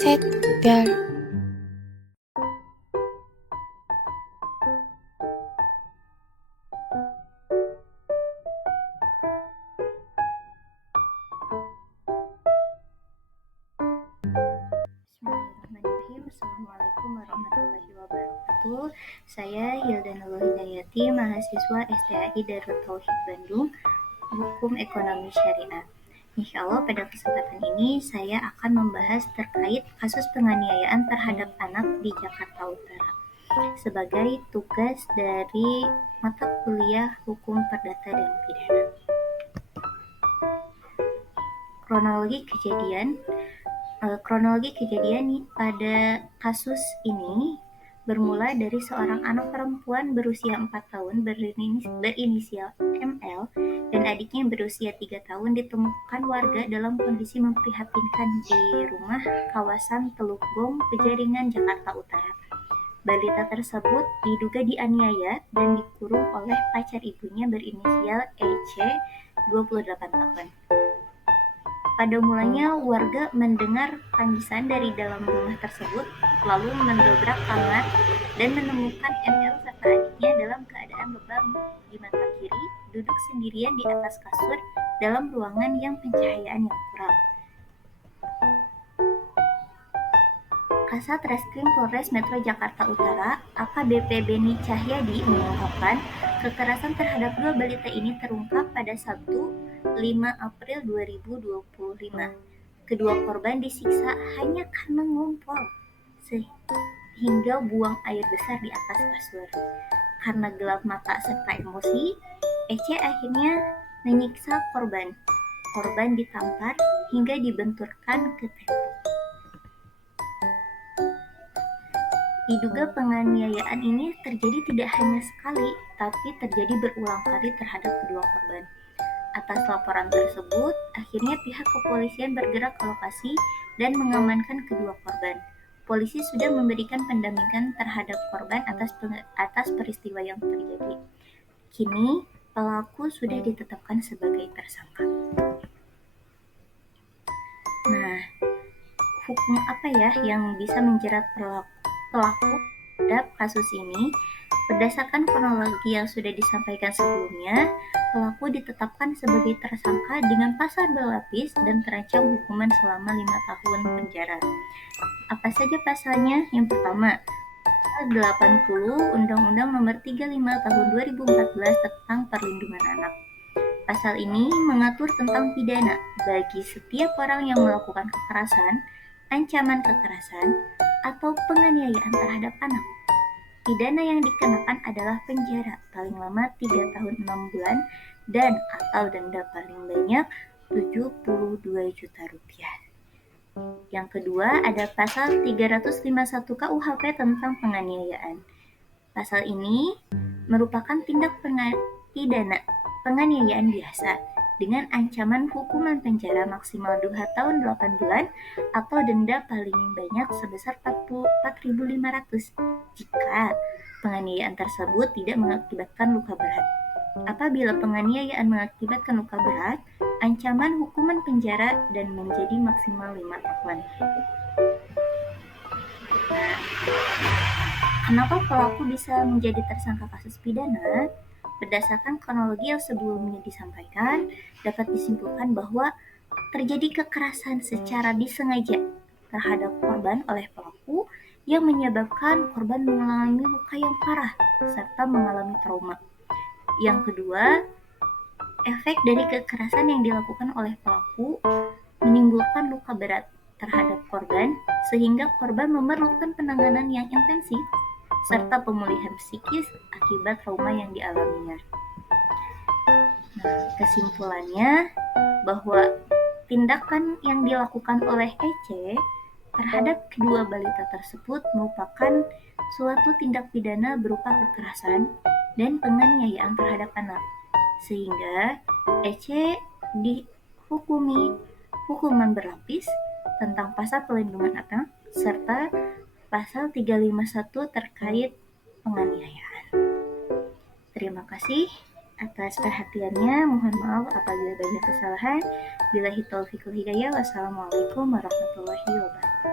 Set, Gar. Bismillahirrahmanirrahim. Assalamualaikum warahmatullahi wabarakatuh. Saya Hilda Nurul Hidayati, mahasiswa STAI Darut Tauhid Bandung, Hukum Ekonomi Syariah. Insya Allah pada kesempatan ini saya akan membahas terkait kasus penganiayaan terhadap anak di Jakarta Utara sebagai tugas dari mata kuliah Hukum Perdata dan Pidana. Kronologi kejadian pada kasus ini bermula dari seorang anak perempuan berusia 4 tahun berinisial ML dan adiknya berusia 3 tahun ditemukan warga dalam kondisi memprihatinkan di rumah kawasan Teluk Gong, Pejaringan, Jakarta Utara. Balita tersebut diduga dianiaya dan dikurung oleh pacar ibunya berinisial EC, 28 tahun. Pada mulanya warga mendengar tangisan dari dalam rumah tersebut, lalu mendobrak kamar dan menemukan ML serta adiknya dalam keadaan lebam di mata kiri, duduk sendirian di atas kasur dalam ruangan yang pencahayaan yang kurang. Kasat Reskrim Polres Metro Jakarta Utara, AKBP Beni Cahyadi mengungkapkan kekerasan terhadap dua balita ini terungkap pada Sabtu 5 April 2025. Kedua korban disiksa hanya karena ngompol sehingga buang air besar di atas kasur. Karena gelap mata serta emosi, Ece akhirnya menyiksa korban. Korban ditampar hingga dibenturkan ke tembok. Diduga penganiayaan ini terjadi tidak hanya sekali, tapi terjadi berulang kali terhadap kedua korban. Atas laporan tersebut, akhirnya pihak kepolisian bergerak ke lokasi dan mengamankan kedua korban. Polisi sudah memberikan pendampingan terhadap korban atas peristiwa yang terjadi. Kini, pelaku sudah ditetapkan sebagai tersangka. Nah, hukum apa ya yang bisa menjerat pelaku terhadap kasus ini? Berdasarkan kronologi yang sudah disampaikan sebelumnya, pelaku ditetapkan sebagai tersangka dengan pasal berlapis dan terancam hukuman selama 5 tahun penjara. Apa saja pasalnya? Yang pertama, pasal 80 Undang-Undang Nomor 35 Tahun 2014 tentang Perlindungan Anak. Pasal ini mengatur tentang pidana bagi setiap orang yang melakukan kekerasan, ancaman kekerasan, atau penganiayaan terhadap anak. Pidana yang dikenakan adalah penjara paling lama 3 tahun 6 bulan dan atau denda paling banyak 72 juta rupiah. Yang kedua ada pasal 351 KUHP tentang penganiayaan. Pasal ini merupakan tindak pidana penganiayaan biasa dengan ancaman hukuman penjara maksimal 2 tahun 8 bulan atau denda paling banyak sebesar 4.500 jika penganiayaan tersebut tidak mengakibatkan luka berat. Apabila penganiayaan mengakibatkan luka berat, ancaman hukuman penjara dan menjadi maksimal 5 tahun. Nah, kenapa pelaku bisa menjadi tersangka kasus pidana? Berdasarkan kronologi yang sebelumnya disampaikan, dapat disimpulkan bahwa terjadi kekerasan secara disengaja terhadap korban oleh pelaku yang menyebabkan korban mengalami luka yang parah serta mengalami trauma. Yang kedua, efek dari kekerasan yang dilakukan oleh pelaku menimbulkan luka berat terhadap korban sehingga korban memerlukan penanganan yang intensif serta pemulihan psikis akibat trauma yang dialaminya. Nah, kesimpulannya bahwa tindakan yang dilakukan oleh EC terhadap kedua balita tersebut merupakan suatu tindak pidana berupa kekerasan dan penganiayaan terhadap anak, sehingga EC dihukumi hukuman berlapis tentang pasal pelindungan anak serta pasal 351 terkait penganiayaan. Terima kasih atas perhatiannya. Mohon maaf apabila banyak kesalahan. Billahi taufiq wal hidayah. Wassalamualaikum warahmatullahi wabarakatuh.